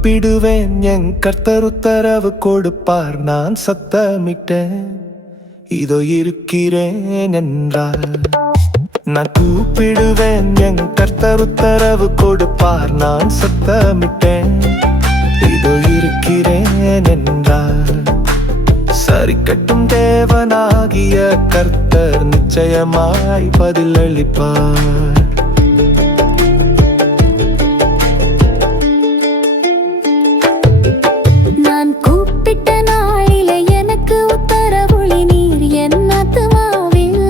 கூப்பிடுவேன் என் கர்த்தர் உத்தரவு கொடுப்பார். நான் சத்தமிட்டேன் இதோ இருக்கிறேன் என்றார். நான் கூப்பிடுவேன் என் கர்த்தர் உத்தரவு கொடுப்பார். நான் சத்தமிட்டேன் இதோ இருக்கிறேன் என்றார். சரிக்கட்டும் தேவனாகிய கர்த்தர் நிச்சயமாய் பதிலளிப்பார். நான் கூப்பிட்ட நாளிலே எனக்கு உத்தரவுளி நீர் என் ஆத்துமாவில்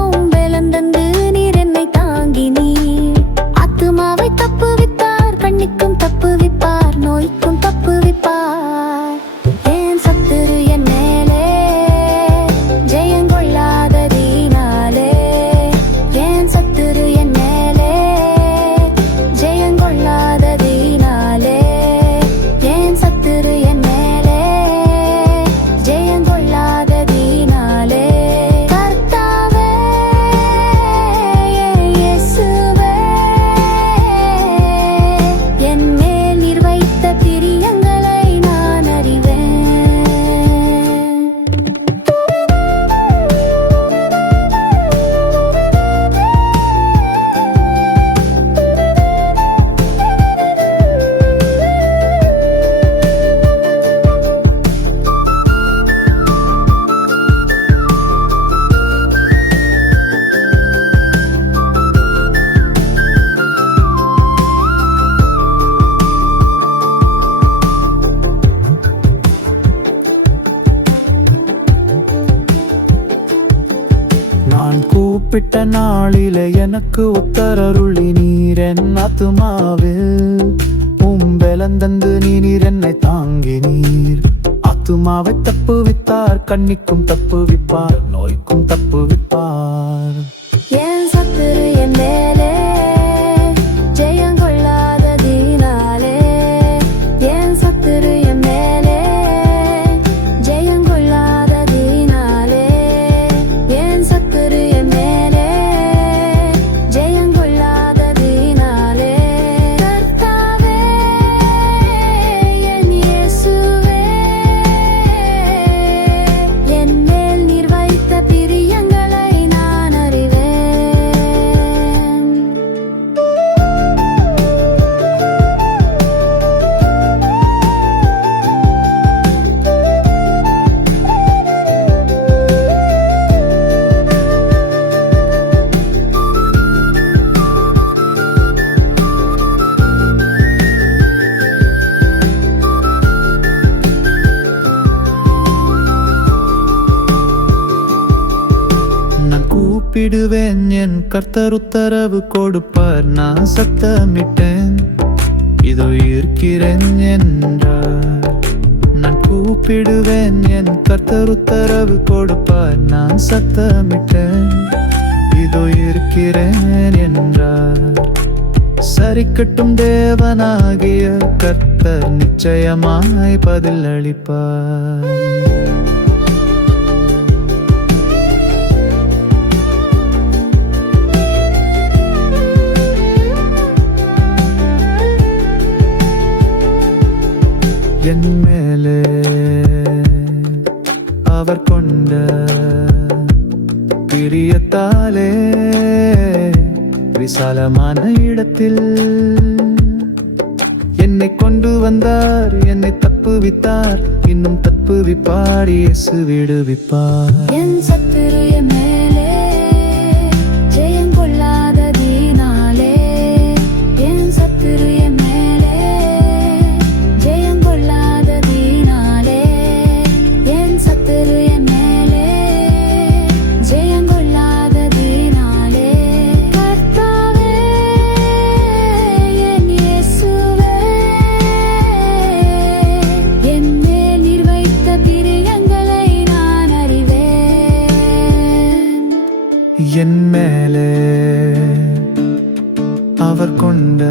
ஓம்பெலந்தந்து நீர் என்னை தாங்கினீர். ஆத்துமாவை தப்புவித்தார், கண்ணுக்கும் தப்புவிப்பார், நோய்க்கும் தப்புவிப்பார். என் சத்துரு என் மேலே ஜெயங்கொள்ளாததினாலே, என் சத்துரு என் மேலே ஜெயங்கொள்ளாததினாலே, என் சத்துரு என் மேலே ஜெயங்கொள்ளாததினாலே, கர்த்தாவே இயேசுவே என் மேல் நீர் வைத்த பிரியங்களை நான் அறிவேன். நான் கூப்பிட்ட நாளிலே எனக்கு உத்தரருளி நீர் என் ஆத்துமாவில் உம்பெலந்தந்து நீர் என்னை தாங்கினீர். ஆத்துமாவை தப்புவித்தார், கண்ணிக்கும் தப்புவிப்பார், நோய்க்கும் தப்புவிப்பார். என் சத்துரு என் மேலே ஜெயங்கொள்ளாததினாலே, என் சத்துரு என் மேலே ஜெயங்கொள்ளாததினாலே, என் சத்துரு என் மேலே ஜெயங்கொள்ளாததினாலே, கர்த்தாவே என் இயேசுவே என் மேல் நீர் வைத்த பிரியங்களை நான் அறிவேன். நான் கூப்பிடுவேன் என் கர்த்தர் உத்தரவு கொடுப்பார். நான் சத்தமிட்டேன் இதோ இருக்கிறேன் என்றார். நான் கூப்பிடுவேன் என் கர்த்தர் உத்தரவு கொடுப்பார். நான் சத்தமிட்டேன் இதோ இருக்கிறேன் என்றார். சரிக்கட்டும் தேவனாகிய கர்த்தர் நிச்சயமாய் பதிலளிப்பார். என் மேலே அவர் கொண்ட பிரியத்தாலே விசாலமான இடத்தில் என்னை கொண்டு வந்தார். என்னை தப்புவித்தார், இன்னும் தப்புவிப்பார், இயேசு விடுவிப்பார். என் சத்துரு என் மேலே ஜெயங்கொள்ளாததினாலே, என் சத்துரு என் மேலே ஜெயங்கொள்ளாததினாலே, என் சத்துரு என் மேலே ஜெயங்கொள்ளாததினாலே, கர்த்தாவே என் இயேசுவே என் மேல் நீர் வைத்த பிரியங்களை நான் அறிவேன். என் மேலே அவர் கொண்ட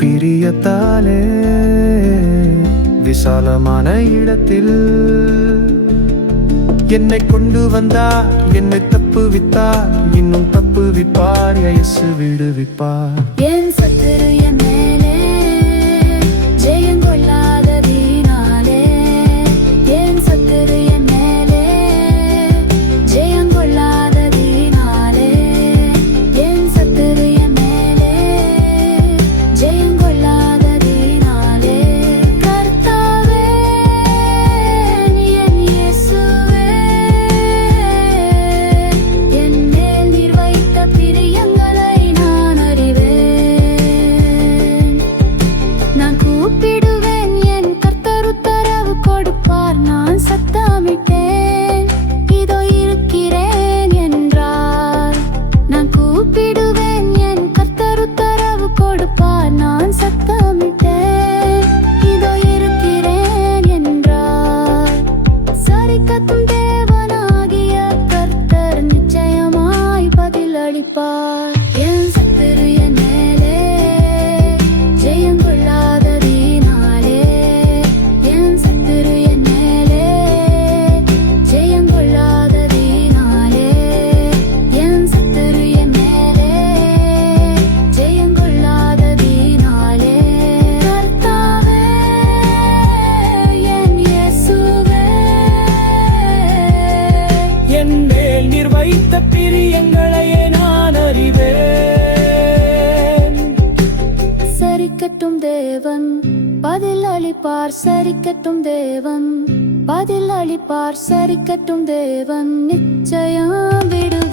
பிரியத்தாலே விசாலமான இடத்தில் என்னை கொண்டு வந்தார். என்னை தப்புவித்தார், இன்னும் தப்புவிப்பார், இயேசு விடுவிப்பார். என் சத்துரு என் மேலே அளிப்பார் சரிக்கட்டும் தேவன் பதில் அளிப்பார் சரிக்கட்டும் தேவன் நிச்சயம் விடு